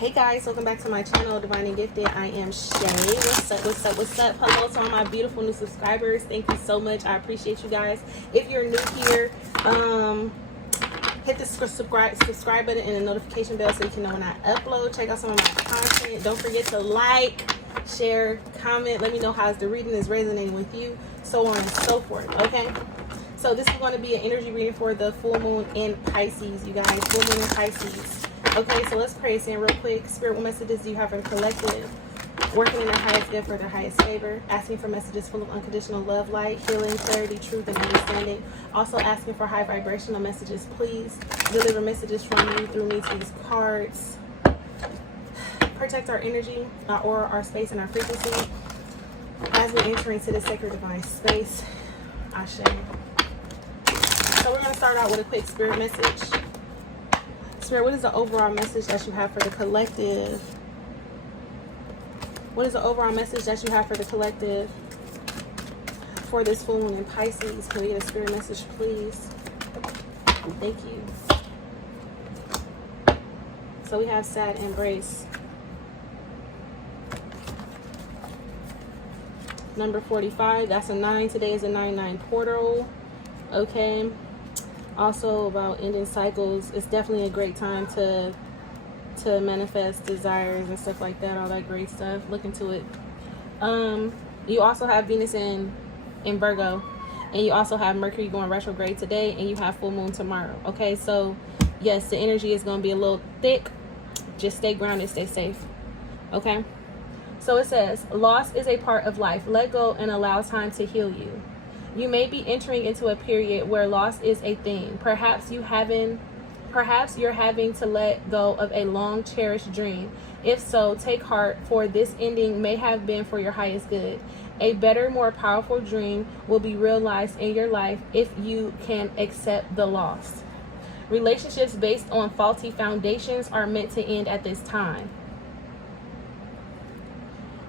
Hey guys, welcome back to my channel, Divine and Gifted. I am Shay. What's up, what's up, what's up? Hello to all my beautiful new subscribers. Thank you so much. I appreciate you guys. If you're new here, hit the subscribe button and the notification bell so you can know when I upload. Check out some of my content. Don't forget to like, share, comment. Let me know how the reading is resonating with you, so on and so forth. Okay, so this is going to be an energy reading for the full moon in Pisces, you guys. Full moon in Pisces. Okay, so let's pray in real quick. Spirit, what messages do you have for the collective? Working in their highest good for their highest favor. Asking for messages full of unconditional love, light, healing, clarity, truth, and understanding. Also asking for high vibrational messages, please. Deliver messages from you through me to these cards. Protect our energy, our aura, our space, and our frequency as we enter into this sacred divine space. Ashe. So we're going to start out with a quick spirit message. Spirit, what is the overall message that you have for the collective? What is the overall message that you have for the collective for this full moon in Pisces? Can we get a spirit message, please? Thank you. So we have sad embrace. Number 45, that's a 9. Today is a 9-9 portal. Okay. Also about ending cycles. It's definitely a great time to manifest desires and stuff like that, all that great stuff. Look into it. You also have Venus in Virgo, and you also have Mercury going retrograde today, and you have full moon tomorrow. Okay, so yes, the energy is going to be a little thick. Just stay grounded, stay safe. Okay, so it says loss is a part of life. Let go and allow time to heal you. You may be entering into a period where loss is a thing. Perhaps you're having to let go of a long cherished dream. If so, take heart, for this ending may have been for your highest good. A better, more powerful dream will be realized in your life if you can accept the loss. Relationships based on faulty foundations are meant to end at this time.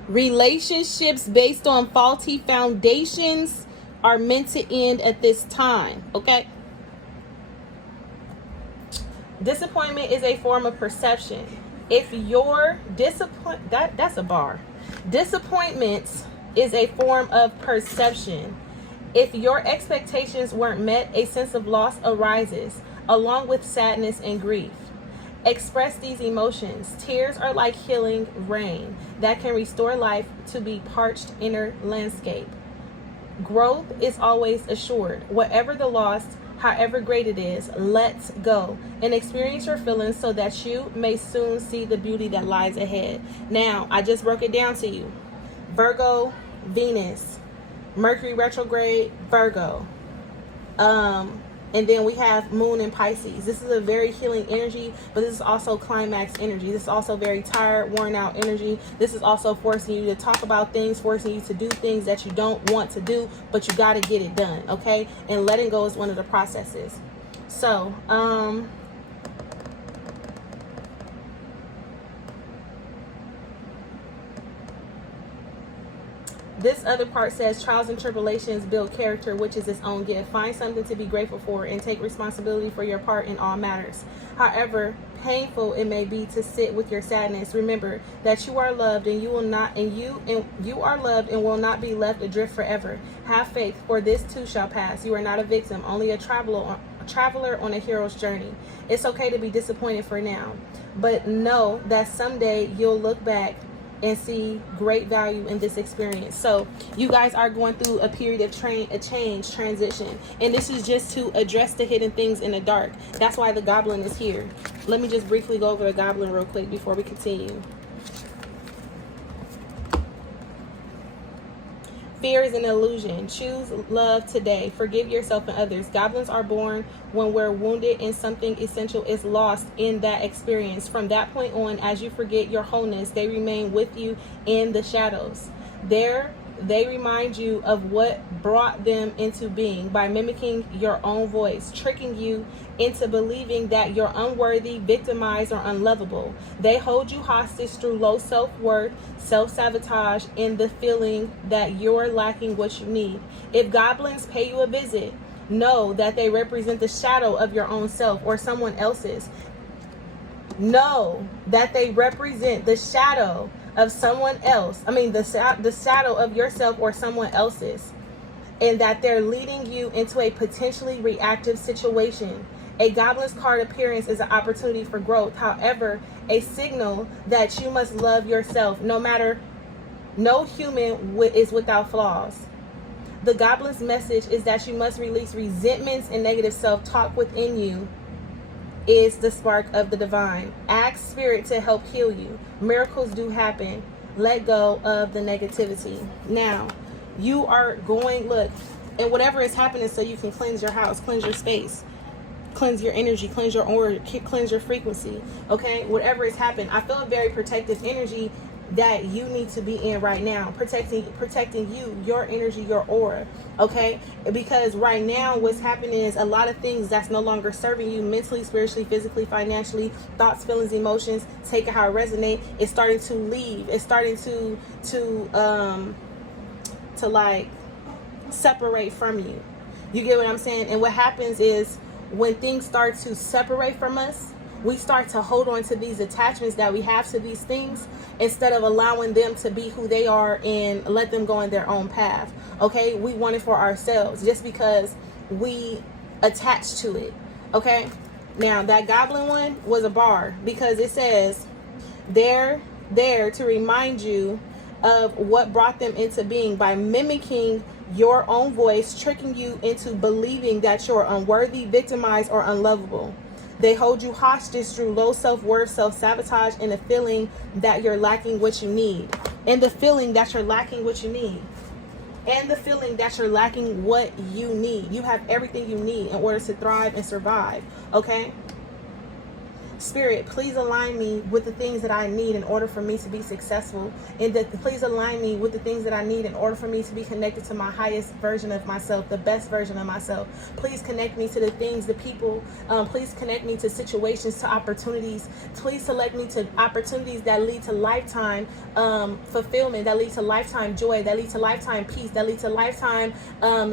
Relationships based on faulty foundations are meant to end at this time. Okay. Disappointment is a form of perception. If your that's a bar. Disappointment is a form of perception. If your expectations weren't met, a sense of loss arises, along with sadness and grief. Express these emotions. Tears are like healing rain that can restore life to be parched inner landscape. Growth is always assured. Whatever the loss, however great it is, let go and experience your feelings so that you may soon see the beauty that lies ahead. Now, I just broke it down to you. Virgo, Venus, Mercury retrograde, Virgo. And then we have moon in Pisces. This is a very healing energy, but this is also climax energy. This is also very tired, worn out energy. This is also forcing you to talk about things, forcing you to do things that you don't want to do, but you got to get it done, okay? And letting go is one of the processes. So, this other part says trials and tribulations build character, which is its own gift. Find something to be grateful for and take responsibility for your part in all matters. However painful it may be to sit with your sadness, remember that you are loved and you are loved and will not be left adrift forever. Have faith, for this too shall pass. You are not a victim, only a traveler on a hero's journey. It's okay to be disappointed for now, but know that someday you'll look back and see great value in this experience. So you guys are going through a period of change, transition, and this is just to address the hidden things in the dark. That's why the goblin is here. Let me just briefly go over the goblin real quick before we continue. Fear is an illusion. Choose love today. Forgive yourself and others. Goblins are born when we're wounded and something essential is lost in that experience. From that point on, as you forget your wholeness, they remain with you in the shadows. They remind you of what brought them into being by mimicking your own voice, tricking you into believing that you're unworthy, victimized, or unlovable. They hold you hostage through low self-worth, self-sabotage, and the feeling that you're lacking what you need. If goblins pay you a visit, know that they represent the shadow of your own self or someone else's. know that they represent the shadow of someone else. I mean, the shadow of yourself or someone else's. And that they're leading you into a potentially reactive situation. A goblin's card appearance is an opportunity for growth. However, a signal that you must love yourself. No human is without flaws. The goblin's message is that you must release resentments and negative self-talk within you. Is the spark of the divine. Ask spirit to help heal you. Miracles do happen. Let go of the negativity. Now, you are going, look, and whatever is happening, so you can cleanse your house, cleanse your space, cleanse your energy, cleanse your aura, cleanse your frequency. Okay, whatever is happening, I feel a very protective energy that you need to be in right now, protecting you, your energy, your aura. Okay, because right now what's happening is a lot of things that's no longer serving you mentally, spiritually, physically, financially, thoughts, feelings, emotions, take it how it resonates. It's starting to leave. It's starting to like separate from you. You get what I'm saying? And what happens is when things start to separate from us, we start to hold on to these attachments that we have to these things instead of allowing them to be who they are and let them go in their own path. Okay, we want it for ourselves just because we attach to it. Okay, now that goblin one was a bar because it says they're there to remind you of what brought them into being by mimicking your own voice, tricking you into believing that you're unworthy, victimized, or unlovable. They hold you hostage through low self-worth, self-sabotage, and the feeling that you're lacking what you need. And the feeling that you're lacking what you need. And the feeling that you're lacking what you need. You have everything you need in order to thrive and survive. Okay? Spirit, please align me with the things that I need in order for me to be successful. And please align me with the things that I need in order for me to be connected to my highest version of myself, the best version of myself. Please connect me to the things, the people. Please connect me to situations, to opportunities. Please select me to opportunities that lead to lifetime fulfillment, that lead to lifetime joy, that lead to lifetime peace, that lead to lifetime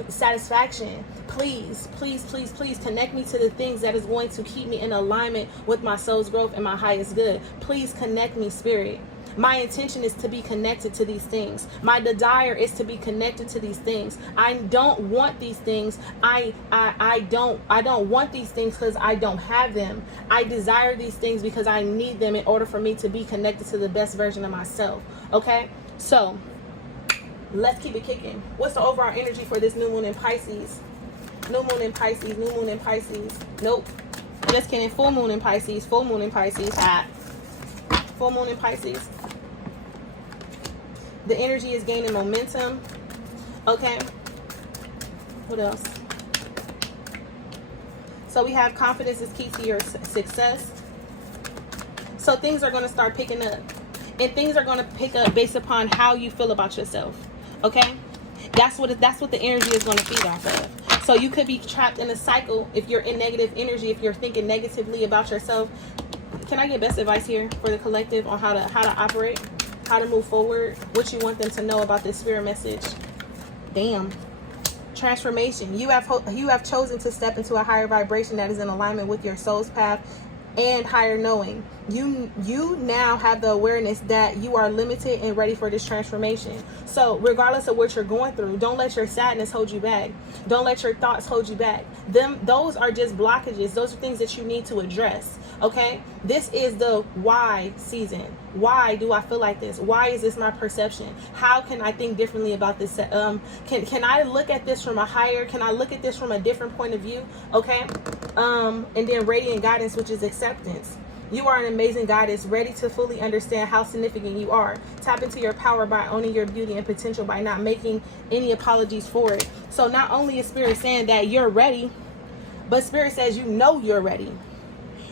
satisfaction. Please, please, please, please connect me to the things that is going to keep me in alignment with my soul's growth and my highest good. Please connect me, Spirit. My intention is to be connected to these things. My desire is to be connected to these things. I don't want these things. I don't want these things because I don't have them. I desire these things because I need them in order for me to be connected to the best version of myself. Okay? So, let's keep it kicking. What's the overall energy for this new moon in Pisces? New moon in Pisces, new moon in Pisces. Nope. Just kidding. Full moon in Pisces, full moon in Pisces. Full moon in Pisces. The energy is gaining momentum. Okay. What else? So we have confidence is key to your success. So things are going to start picking up. And things are going to pick up based upon how you feel about yourself. Okay? That's what the energy is going to feed off of. So you could be trapped in a cycle if you're in negative energy, if you're thinking negatively about yourself. Can I get best advice here for the collective on how to operate, how to move forward, what you want them to know about this spirit message? Damn. Transformation. You have chosen to step into a higher vibration that is in alignment with your soul's path and higher knowing. You now have the awareness that you are limited and ready for this transformation. So regardless of what you're going through, don't let your sadness hold you back. Don't let your thoughts hold you back. Those are just blockages. Those are things that you need to address. Okay? This is the why season. Why do I feel like this? Why is this my perception? How can I think differently about this? Can I look at this from a higher, can I look at this from a different point of view? Okay? And then radiant guidance, which is acceptance. You are an amazing goddess, ready to fully understand how significant you are. Tap into your power by owning your beauty and potential by not making any apologies for it. So not only is Spirit saying that you're ready, but Spirit says you know you're ready.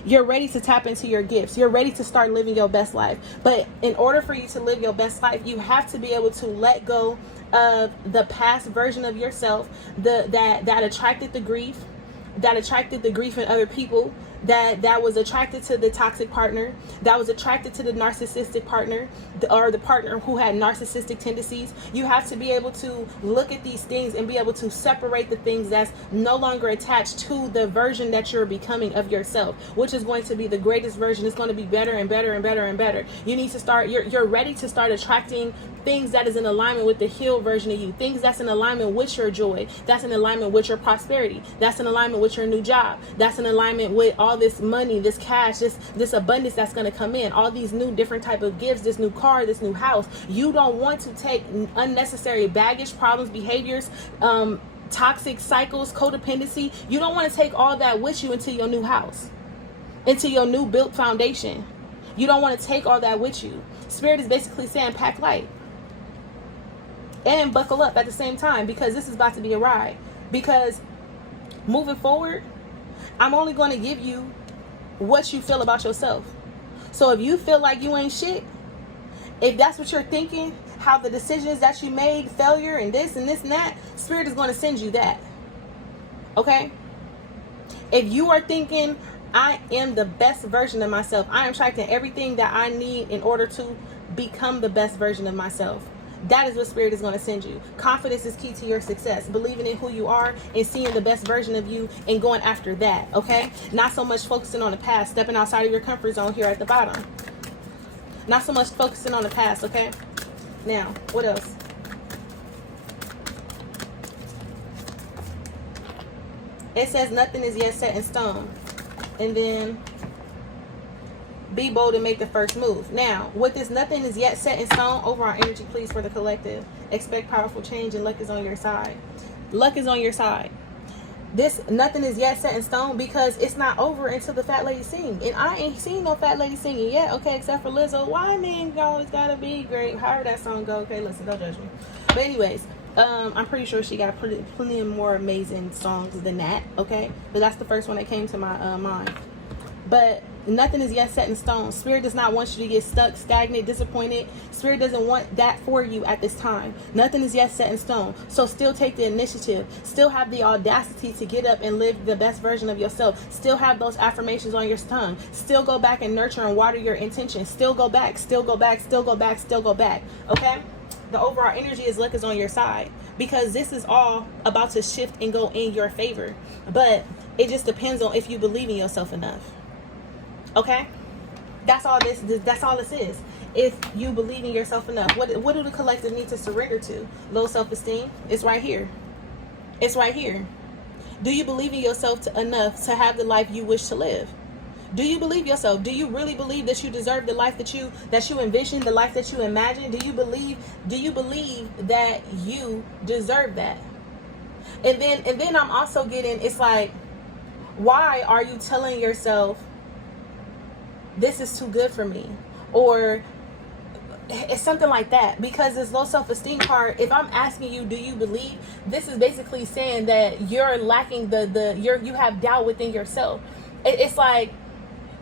You're ready to tap into your gifts. You're ready to start living your best life. But in order for you to live your best life, you have to be able to let go of the past version of yourself that attracted the grief, in other people, that was attracted to the toxic partner, that was attracted to the narcissistic partner, or the partner who had narcissistic tendencies. You have to be able to look at these things and be able to separate the things that's no longer attached to the version that you're becoming of yourself, which is going to be the greatest version. It's going to be better and better and better and better. You need to start, you're ready to start attracting things that is in alignment with the healed version of you, things that's in alignment with your joy, that's in alignment with your prosperity, that's in alignment with your new job, that's in alignment with all this money, this cash, this abundance that's going to come in, all these new different type of gifts, this new car, this new house. You don't want to take unnecessary baggage, problems, behaviors, toxic cycles, codependency. You don't want to take all that with you into your new house, into your new built foundation. You don't want to take all that with you. Spirit is basically saying pack light and buckle up at the same time, because this is about to be a ride. Because moving forward, I'm only going to give you what you feel about yourself. So if you feel like you ain't shit, if that's what you're thinking, how the decisions that you made, failure and this and that, Spirit is going to send you that. Okay? If you are thinking, I am the best version of myself, I am attracting everything that I need in order to become the best version of myself, that is what Spirit is going to send you. Confidence is key to your success. Believing in who you are and seeing the best version of you and going after that, okay? Not so much focusing on the past, stepping outside of your comfort zone here at the bottom. Not so much focusing on the past, okay? Now, what else? It says nothing is yet set in stone. And then be bold and make the first move. Now, with this nothing is yet set in stone, over our energy, please, for the collective. Expect powerful change and luck is on your side. Luck is on your side. This nothing is yet set in stone because it's not over until the fat lady sing. And I ain't seen no fat lady singing yet, okay, except for Lizzo. Why, man, y'all, it's gotta be great. However that song go, okay, listen, don't judge me. But anyways, I'm pretty sure she got plenty of more amazing songs than that, okay? But that's the first one that came to my mind. But nothing is yet set in stone. Spirit does not want you to get stuck, stagnant, disappointed. Spirit doesn't want that for you at this time. Nothing is yet set in stone. So still take the initiative. Still have the audacity to get up and live the best version of yourself. Still have those affirmations on your tongue. Still go back and nurture and water your intentions. Still go back, still go back, still go back, still go back. Okay? The overall energy is luck is on your side, because this is all about to shift and go in your favor. But it just depends on if you believe in yourself enough. Okay, that's all this is. If you believe in yourself enough, what do the collective need to surrender to? Low self-esteem. It's right here. It's right here. Do you believe in yourself enough to have the life you wish to live? Do you believe yourself? Do you really believe that you deserve the life that you envision, the life that you imagine? Do you believe that you deserve that? And then I'm also getting, it's like, why are you telling yourself this is too good for me? Or it's something like that. Because this low self-esteem part, if I'm asking you, do you believe, this is basically saying that you're lacking you have doubt within yourself. It's like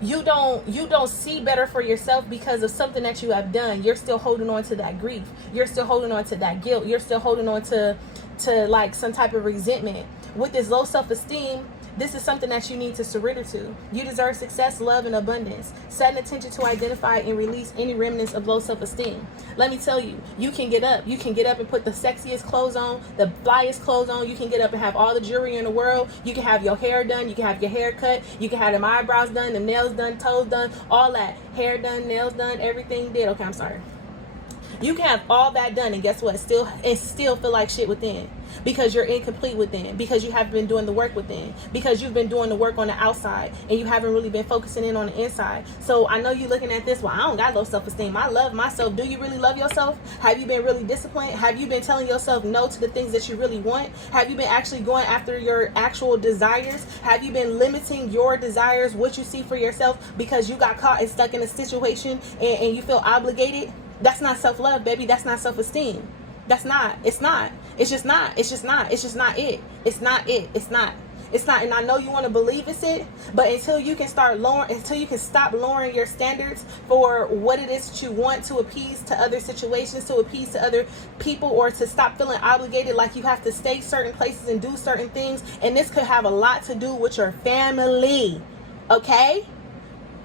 you don't see better for yourself because of something that you have done. You're still holding on to that grief. You're still holding on to that guilt. You're still holding on to like some type of resentment. With this low self-esteem, this is something that you need to surrender to. You deserve success, love, and abundance. Set an intention to identify and release any remnants of low self-esteem. Let me tell you, you can get up. You can get up and put the sexiest clothes on, the flyest clothes on. You can get up and have all the jewelry in the world. You can have your hair done. You can have your hair cut. You can have them eyebrows done, the nails done, toes done, all that. Hair done, nails done, everything did. Okay, I'm sorry. You can have all that done, and guess what? Still feel like shit within, because you're incomplete within, because you haven't been doing the work within, because you've been doing the work on the outside and you haven't really been focusing in on the inside. So I know you're looking at this, well, I don't got low self-esteem, I love myself. Do you really love yourself? Have you been really disciplined? Have you been telling yourself no to the things that you really want? Have you been actually going after your actual desires? Have you been limiting your desires, what you see for yourself, because you got caught and stuck in a situation and you feel obligated? That's not self-love, baby. That's not self-esteem. That's not. It's not. It's just not. It's just not. It's just not it. It's not it. It's not. It's not. And I know you want to believe it's it, but until you can stop lowering your standards for what it is that you want to appease to other situations, to appease to other people, or to stop feeling obligated like you have to stay certain places and do certain things. And this could have a lot to do with your family. Okay?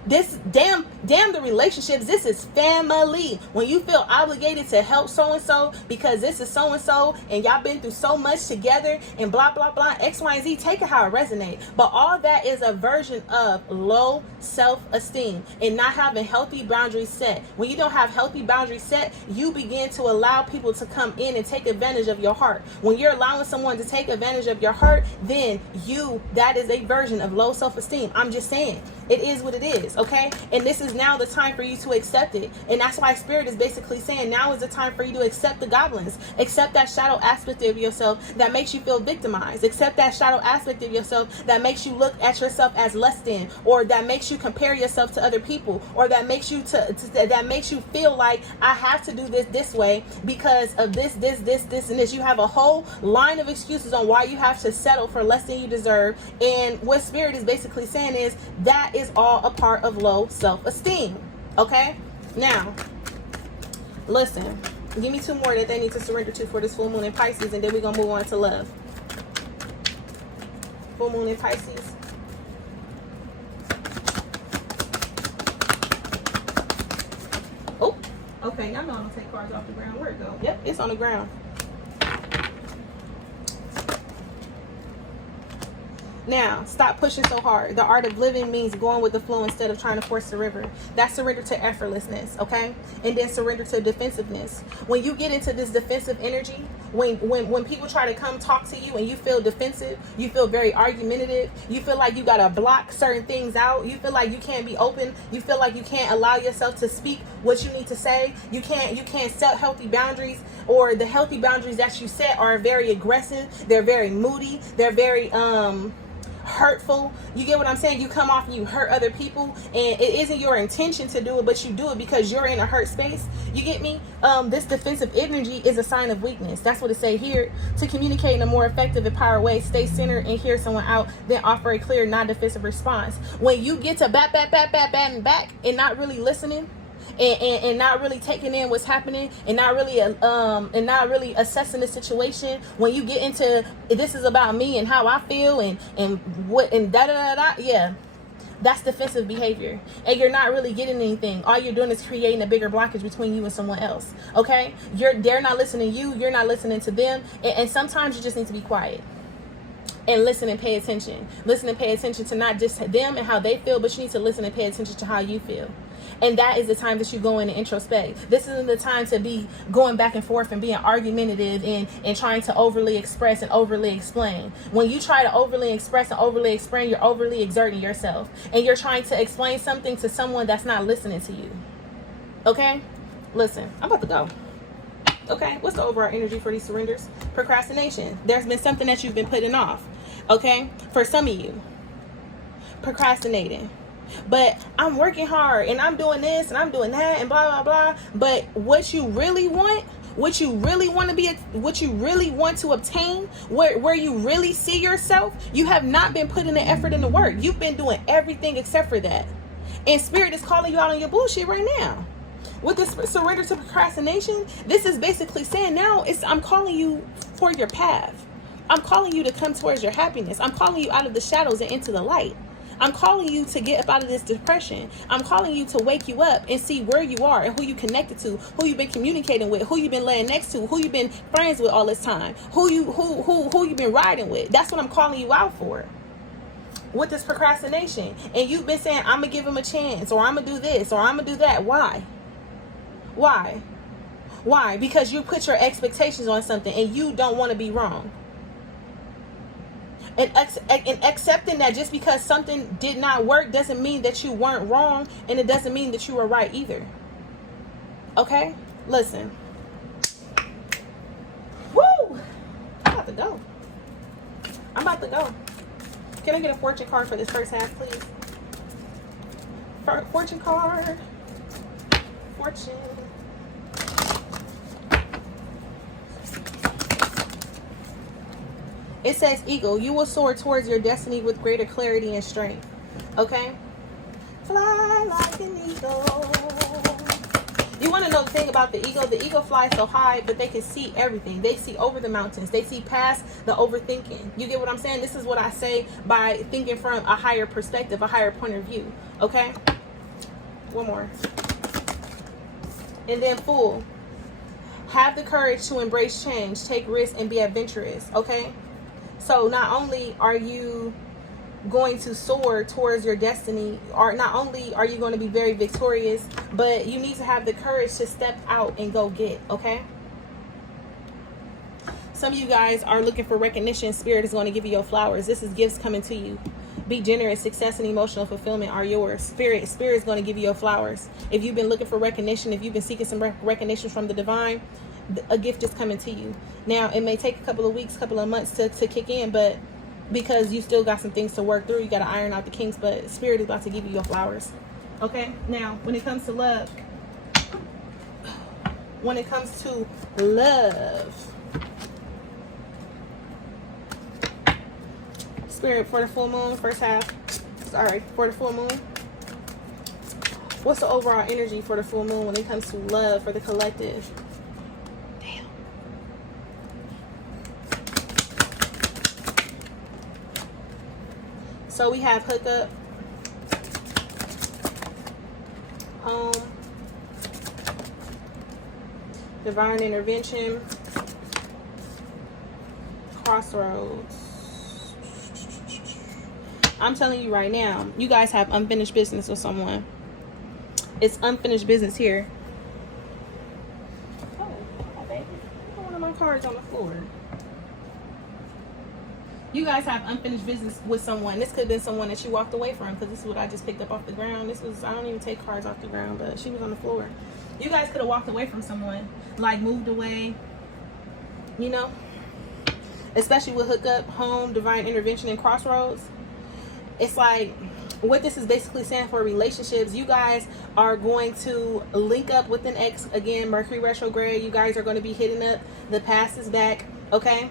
This damn the relationships, this is family. When you feel obligated to help so-and-so because this is so-and-so and y'all been through so much together and blah blah blah, X, Y, and Z, take it how it resonates. But all that is a version of low self-esteem and not having healthy boundaries set. When you don't have healthy boundaries set, you begin to allow people to come in and take advantage of your heart. When you're allowing someone to take advantage of your heart, then that is a version of low self-esteem. I'm just saying, it is what it is. Okay, and this is now the time for you to accept it. And that's why Spirit is basically saying now is the time for you to accept the goblins, accept that shadow aspect of yourself that makes you feel victimized, accept that shadow aspect of yourself that makes you look at yourself as less than, or that makes you compare yourself to other people, or that makes you that makes you feel like I have to do this way because of this and this. You have a whole line of excuses on why you have to settle for less than you deserve. And what Spirit is basically saying is that is all a part of low self-esteem. Okay, now listen, give me 2 more that they need to surrender to for this full moon in Pisces, and then we're gonna move on to love. Full moon in Pisces. Oh, okay, y'all know I'm gonna take cards off the ground. Where it go? Yep, it's on the ground. Now, stop pushing so hard. The art of living means going with the flow instead of trying to force the river. That's surrender to effortlessness, okay? And then surrender to defensiveness. When you get into this defensive energy, when people try to come talk to you and you feel defensive, you feel very argumentative, you feel like you got to block certain things out, you feel like you can't be open, you feel like you can't allow yourself to speak what you need to say, you can't set healthy boundaries, or the healthy boundaries that you set are very aggressive, they're very moody, they're very hurtful. You get what I'm saying? You come off and you hurt other people, and it isn't your intention to do it, but you do it because you're in a hurt space. You get me? This defensive energy is a sign of weakness. That's what it say here. To communicate in a more effective and powerful way, stay centered and hear someone out, then offer a clear non-defensive response. When you get to bat and back and not really listening, and not really taking in what's happening, and not really assessing the situation, when you get into this is about me and how I feel and what and yeah, that's defensive behavior, and you're not really getting anything. All you're doing is creating a bigger blockage between you and someone else. Okay, they're not listening to you, you're not listening to them, and sometimes you just need to be quiet and listen and pay attention. Listen and pay attention to not just them and how they feel, but you need to listen and pay attention to how you feel. And that is the time that you go in and introspect. This isn't the time to be going back and forth and being argumentative and trying to overly express and overly explain. When you try to overly express and overly explain, you're overly exerting yourself. And you're trying to explain something to someone that's not listening to you. Okay? Listen, I'm about to go. Okay? What's the overall energy for these surrenders? Procrastination. There's been something that you've been putting off. Okay? For some of you. Procrastinating. But I'm working hard and I'm doing this and I'm doing that and blah blah blah. But what you really want, what you really want to be, what you really want to obtain, where you really see yourself, you have not been putting the effort in the work. You've been doing everything except for that. And Spirit is calling you out on your bullshit right now. With this surrender to procrastination, this is basically saying now I'm calling you for your path. I'm calling you to come towards your happiness. I'm calling you out of the shadows and into the light. I'm calling you to get up out of this depression. I'm calling you to wake you up and see where you are and who you connected to, who you've been communicating with, who you've been laying next to, who you've been friends with all this time, who you've been riding with. That's what I'm calling you out for. With this procrastination. And you've been saying, I'm going to give him a chance, or I'm going to do this, or I'm going to do that. Why? Why? Because you put your expectations on something and you don't want to be wrong. And accepting that just because something did not work doesn't mean that you weren't wrong, and it doesn't mean that you were right either. Okay? Listen. Woo! I'm about to go. Can I get a fortune card for this first half, please? Fortune card. Fortune. It says, eagle, you will soar towards your destiny with greater clarity and strength. Okay? Fly like an eagle. You want to know the thing about the eagle? The eagle flies so high, but they can see everything. They see over the mountains. They see past the overthinking. You get what I'm saying? This is what I say by thinking from a higher perspective, a higher point of view. Okay? One more. And then Fool. Have the courage to embrace change, take risks, and be adventurous. Okay? So not only are you going to soar towards your destiny, or not only are you going to be very victorious, but you need to have the courage to step out and go get. Okay? Some of you guys are looking for recognition. Spirit is going to give you your flowers. This is gifts coming to you. Be generous. Success and emotional fulfillment are yours. Spirit is going to give you your flowers. If you've been looking for recognition, if you've been seeking some recognition from the divine, a gift is coming to you. Now, it may take a couple of weeks, couple of months to kick in, but because you still got some things to work through, you got to iron out the kinks, but Spirit is about to give you your flowers. Okay? Now, when it comes to love, Spirit, for the full moon, for the full moon, what's the overall energy for the full moon when it comes to love for the collective? Damn. So we have hookup, home, divine intervention, crossroads. I'm telling you right now, you guys have unfinished business with someone. It's unfinished business here. Oh, baby. One of my cards on the floor. You guys have unfinished business with someone. This could have been someone that you walked away from, because this is what I just picked up off the ground. I don't even take cards off the ground, but she was on the floor. You guys could have walked away from someone, like moved away, you know? Especially with hookup, home, divine intervention, and crossroads. It's like, what this is basically saying for relationships, you guys are going to link up with an ex again, Mercury retrograde. You guys are going to be hitting up. The past is back, okay?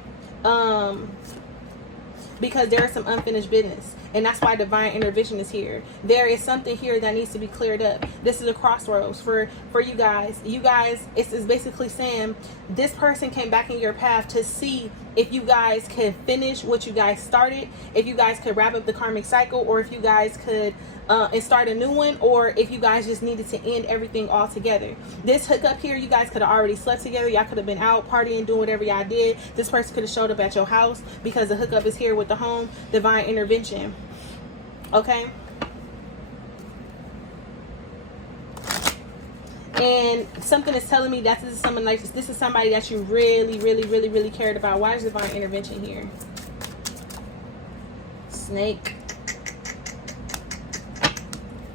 Because there is some unfinished business, and that's why divine intervention is here. There is something here that needs to be cleared up. This is a crossroads for you guys. You guys, it's basically saying this person came back in your path to see if you guys could finish what you guys started, if you guys could wrap up the karmic cycle, or if you guys could and start a new one, or if you guys just needed to end everything all together. This hookup here, you guys could have already slept together. Y'all could have been out partying, doing whatever y'all did. This person could have showed up at your house, because the hookup is here with the home, divine intervention. Okay? And something is telling me that this is someone like this is somebody that you really, really, really, really cared about. Why is divine intervention here? Snake.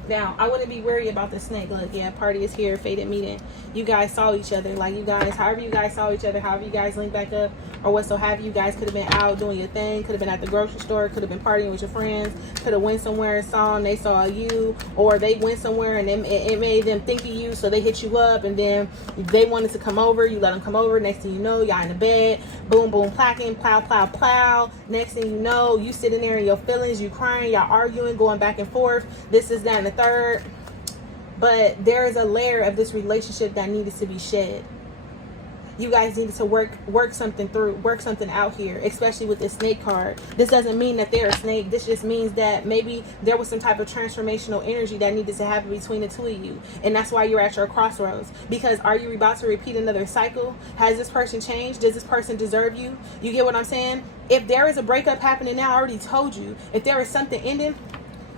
Now, I wouldn't be worried about the snake. Look, yeah, party is here, fated meeting. You guys saw each other. Like, you guys, however you guys saw each other, however you guys linked back up, or whatsoever, you guys could have been out doing your thing, could have been at the grocery store, could have been partying with your friends, could have went somewhere and saw them, they saw you, or they went somewhere and it made them think of you, so they hit you up, and then they wanted to come over, you let them come over. Next thing you know, y'all in the bed, boom, boom, placking, plow, plow, plow. Next thing you know, you sitting there in your feelings, you crying, y'all arguing, going back and forth, this is that and the third. But there is a layer of this relationship that needed to be shed. You guys needed to work something through, work something out here, especially with this snake card. This doesn't mean that they're a snake. This just means that maybe there was some type of transformational energy that needed to happen between the two of you. And that's why you're at your crossroads. Because are you about to repeat another cycle? Has this person changed? Does this person deserve you? You get what I'm saying? If there is a breakup happening now, I already told you. If there is something ending,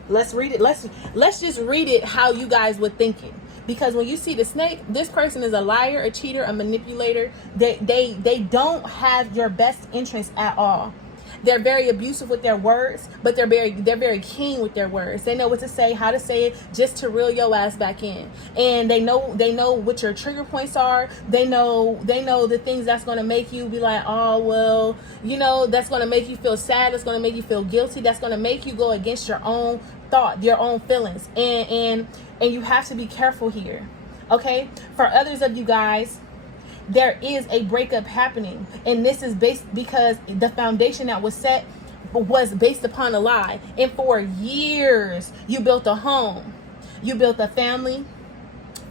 let's read it. Let's just read it how you guys would think it. Because when you see the snake, this person is a liar, a cheater, a manipulator. They don't have your best interest at all. They're very abusive with their words, but they're very keen with their words. They know what to say, how to say it, just to reel your ass back in. And they know what your trigger points are. They know the things that's going to make you be like, oh, well, you know, that's going to make you feel sad. That's going to make you feel guilty. That's going to make you go against your own thought, your own feelings. And you have to be careful here. Okay? For others of you guys, there is a breakup happening, and this is based because the foundation that was set was based upon a lie. And for years you built a home, you built a family.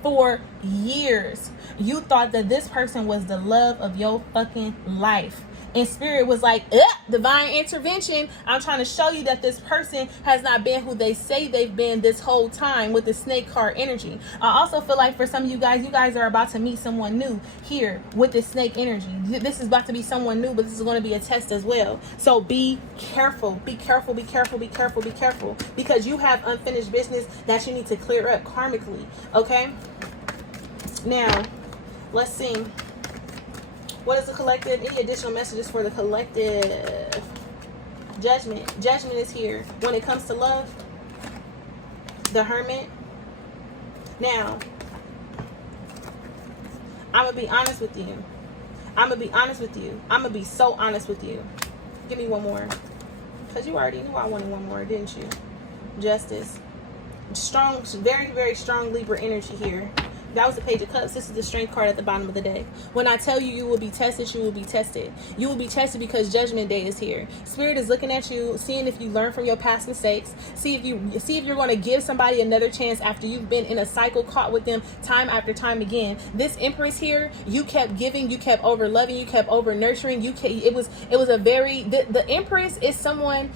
for years. You thought that this person was the love of your fucking life. And spirit was like, divine intervention. I'm trying to show you that this person has not been who they say they've been this whole time with the snake card energy. I also feel like for some of you guys are about to meet someone new here with this snake energy. This is about to be someone new, but this is going to be a test as well. So be careful, be careful, be careful, be careful, be careful, because you have unfinished business that you need to clear up karmically. Okay. Now, let's see. What is the collective? Any additional messages for the collective? Judgment. Judgment is here. When it comes to love, the Hermit. Now, I'm going to be honest with you. I'm going to be honest with you. I'm going to be so honest with you. Give me one more. Because you already knew I wanted one more, didn't you? Justice. Strong, very, very strong Libra energy here. That was the Page of Cups. This is the Strength card at the bottom of the deck. When I tell you you will be tested, you will be tested. You will be tested because Judgment Day is here. Spirit is looking at you, seeing if you learn from your past mistakes. See if you're going to give somebody another chance after you've been in a cycle, caught with them time after time again. This Empress here, you kept giving, you kept over loving, you kept over nurturing. It was a very the Empress is someone.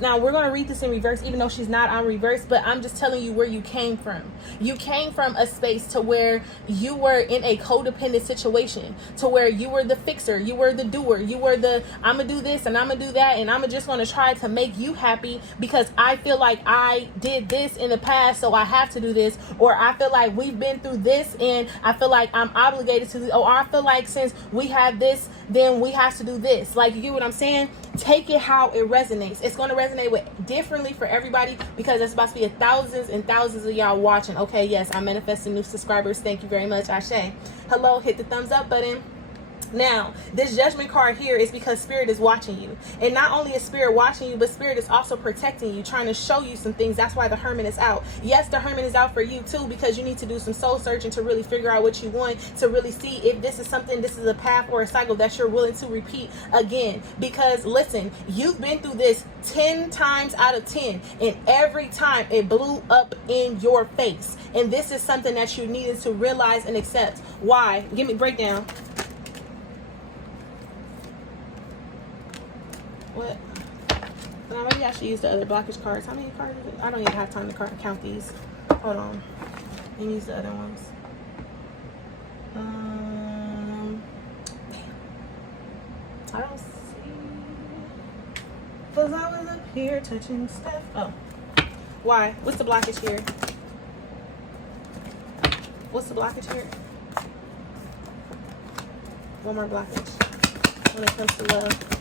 Now we're going to read this in reverse, even though she's not on reverse. But I'm just telling you where you came from. You came from a space to where you were in a codependent situation, to where you were the fixer, you were the doer, you were the I'm gonna do this and I'm gonna do that and I'm just gonna try to make you happy because I feel like I did this in the past, so I have to do this, or I feel like we've been through this and I feel like I'm obligated to do, or I feel like since we have this, then we have to do this. Like, you get what I'm saying? Take it how it resonates. It's going to resonate with differently for everybody because there's about to be thousands and thousands of y'all watching. Okay, yes, I'm manifesting new subscribers. Thank you very much, Ashe. Hello, hit the thumbs up button. Now, this Judgment card here is because Spirit is watching you. And not only is Spirit watching you, but Spirit is also protecting you, trying to show you some things. That's why the Hermit is out. Yes, the Hermit is out for you too, because you need to do some soul searching to really figure out what you want, to really see if this is something, this is a path or a cycle that you're willing to repeat again. Because listen, you've been through this 10 times out of 10, and every time it blew up in your face. And this is something that you needed to realize and accept. Why? Give me breakdown. What? Now maybe I should use the other blockage cards. How many cards is it? I don't even have time to count these. Hold on. And use the other ones. I don't see. Because I was up here touching stuff. Oh. Why? What's the blockage here? What's the blockage here? One more blockage when it comes to love.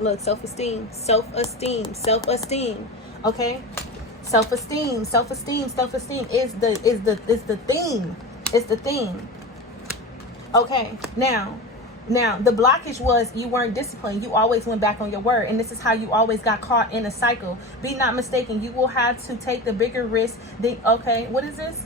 Look, self-esteem, self-esteem, self-esteem. Okay, self-esteem, self-esteem, self-esteem is the theme. It's the theme. Okay, now the blockage was you weren't disciplined. You always went back on your word, and this is how you always got caught in a cycle. Be not mistaken. You will have to take the bigger risk. Okay, what is this?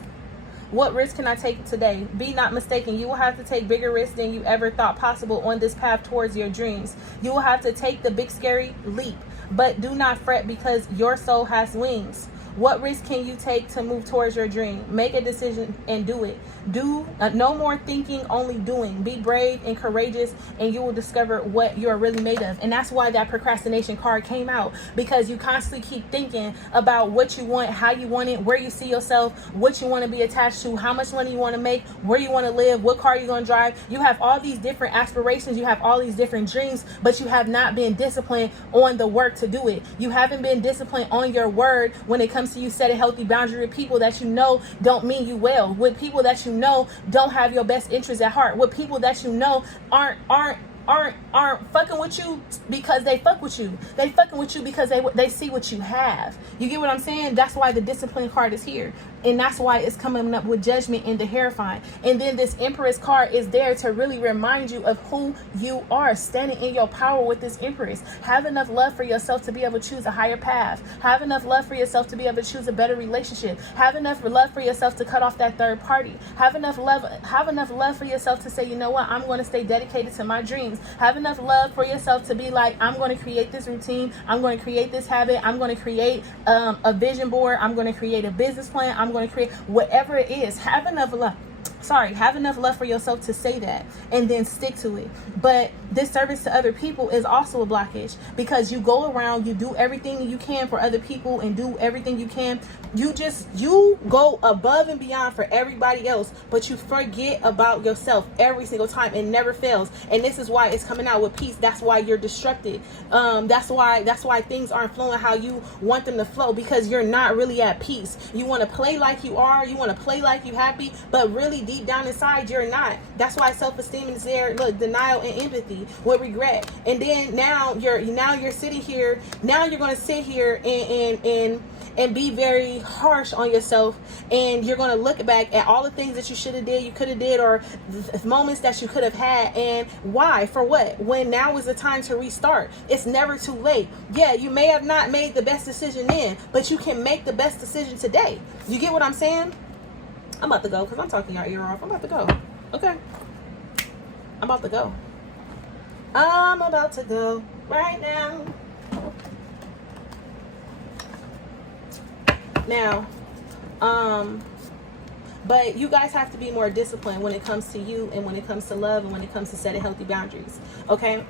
What risk can I take today? Be not mistaken. You will have to take bigger risks than you ever thought possible on this path towards your dreams. You will have to take the big scary leap, but do not fret because your soul has wings. What risk can you take to move towards your dream? Make a decision and do it. Do no more thinking, only doing. Be brave and courageous, and you will discover what you're really made of. And that's why that procrastination card came out, because you constantly keep thinking about what you want, how you want it, where you see yourself, what you want to be attached to, how much money you want to make, where you want to live, what car you're going to drive. You have all these different aspirations. You have all these different dreams, but you have not been disciplined on the work to do it. You haven't been disciplined on your word when it comes to you setting healthy boundary with people that you know don't mean you well, with people that you know don't have your best interests at heart, with people that you know aren't fucking with you because they fuck with you. They fucking with you because they see what you have. You get what I'm saying? That's why the discipline card is here. And that's why it's coming up with Judgment and the Terrifying. And then this Empress card is there to really remind you of who you are, standing in your power with this Empress. Have enough love for yourself to be able to choose a higher path. Have enough love for yourself to be able to choose a better relationship. Have enough love for yourself to cut off that third party. Have enough love for yourself to say, you know what, I'm going to stay dedicated to my dreams. things. Have enough love for yourself to be like, I'm going to create this routine. I'm going to create this habit. I'm going to create a vision board. I'm going to create a business plan. I'm going to create whatever it is. Have enough love. Have enough love for yourself to say that and then stick to it. But this service to other people is also a blockage, because you go around, you do everything you can for other people and do everything you can. You go above and beyond for everybody else, but you forget about yourself every single time. It never fails. And this is why it's coming out with peace. That's why you're disrupted. That's why things aren't flowing how you want them to flow, because you're not really at peace. You want to play like you are, you want to play like you happy, but really deep down inside you're not. That's why self-esteem is there. Look, denial and empathy with regret. And then now you're sitting here. Now you're going to sit here and be very harsh on yourself, and you're going to look back at all the things that you should have did, you could have did, or moments that you could have had. And why? For what? When now is the time to restart. It's never too late. Yeah, you may have not made the best decision then, but you can make the best decision today. You get what I'm saying? I'm about to go, because I'm talking your ear off. I'm about to go. Okay. I'm about to go. I'm about to go right now. Now, but you guys have to be more disciplined when it comes to you, and when it comes to love, and when it comes to setting healthy boundaries. Okay?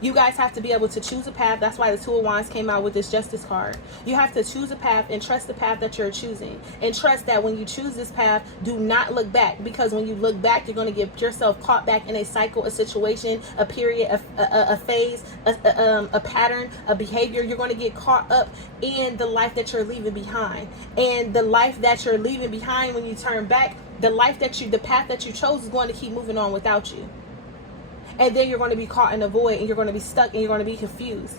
You guys have to be able to choose a path. That's why the Two of Wands came out with this Justice card. You have to choose a path and trust the path that you're choosing. And trust that when you choose this path, do not look back. Because when you look back, you're going to get yourself caught back in a cycle, a situation, a period, a phase, a pattern, a behavior. You're going to get caught up in the life that you're leaving behind. And the life that you're leaving behind, when you turn back, the path that you chose is going to keep moving on without you. And then you're going to be caught in a void, and you're going to be stuck, and you're going to be confused.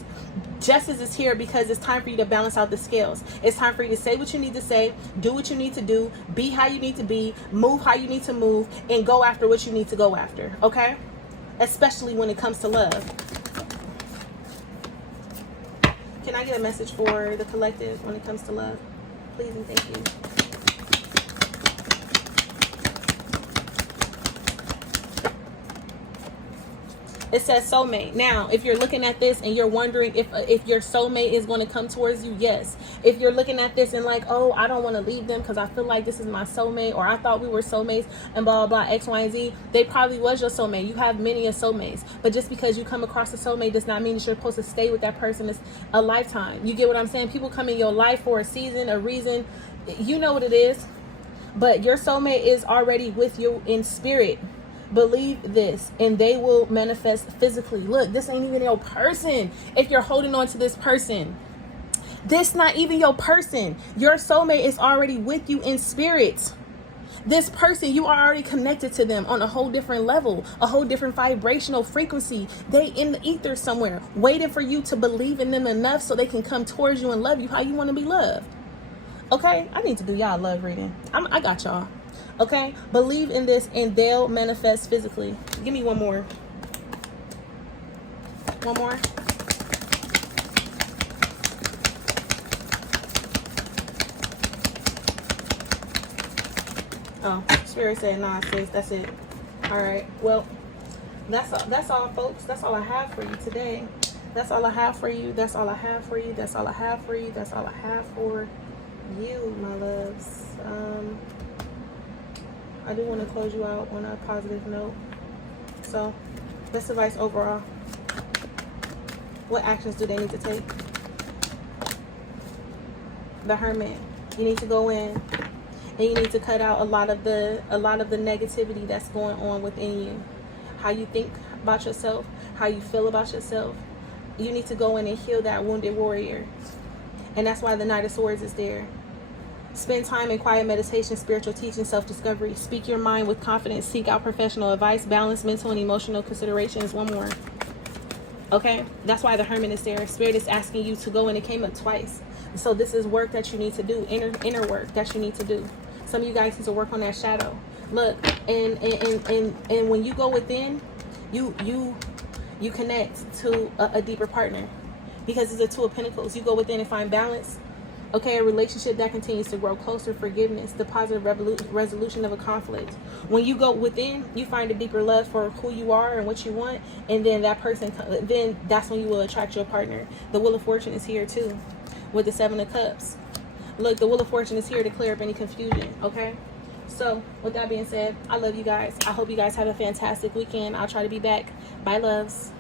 Justice is here because it's time for you to balance out the scales. It's time for you to say what you need to say, do what you need to do, be how you need to be, move how you need to move, and go after what you need to go after. Okay? Especially when it comes to love. Can I get a message for the collective when it comes to love? Please and thank you. It says soulmate. Now, if you're looking at this and you're wondering if your soulmate is going to come towards you, yes. If you're looking at this and like, oh, I don't want to leave them because I feel like this is my soulmate, or I thought we were soulmates and blah, blah, blah, X, Y, and Z, they probably was your soulmate. You have many of soulmates. But just because you come across a soulmate does not mean that you're supposed to stay with that person a lifetime. You get what I'm saying? People come in your life for a season, a reason. You know what it is. But your soulmate is already with you in spirit. Believe this, and they will manifest physically. Look, this ain't even your person. If you're holding on to this person, this not even your person. Your soulmate is already with you in spirit. This person, you are already connected to them on a whole different level, a whole different vibrational frequency. They in the ether somewhere, waiting for you to believe in them enough so they can come towards you and love you how you want to be loved. Okay, I need to do y'all love reading. I got y'all. Okay, believe in this and they'll manifest physically. Give me one more. One more. Oh, Spirit said, nah, sis, that's it. All right, well, that's all, folks. That's all I have for you today. That's all I have for you. That's all I have for you. That's all I have for you. That's all I have for you, my loves. I do want to close you out on a positive note. So, best advice overall. What actions do they need to take? The Hermit. You need to go in and you need to cut out a lot of the negativity that's going on within you. How you think about yourself, how you feel about yourself. You need to go in and heal that wounded warrior. And that's why the Knight of Swords is there. Spend time in quiet meditation, spiritual teaching, self-discovery. Speak your mind with confidence. Seek out professional advice. Balance mental and emotional considerations. One more. Okay? That's why the Hermit is there. Spirit is asking you to go, and it came up twice. So this is work that you need to do. Inner work that you need to do. Some of you guys need to work on that shadow. Look, and when you go within, you connect to a deeper partner. Because it's a Two of Pentacles. You go within and find balance. Okay, a relationship that continues to grow closer, forgiveness, the positive resolution of a conflict. When you go within, you find a deeper love for who you are and what you want, and then that person, then that's when you will attract your partner. The Wheel of Fortune is here too, with the Seven of Cups. Look, the Wheel of Fortune is here to clear up any confusion, okay? So, with that being said, I love you guys. I hope you guys have a fantastic weekend. I'll try to be back. Bye, loves.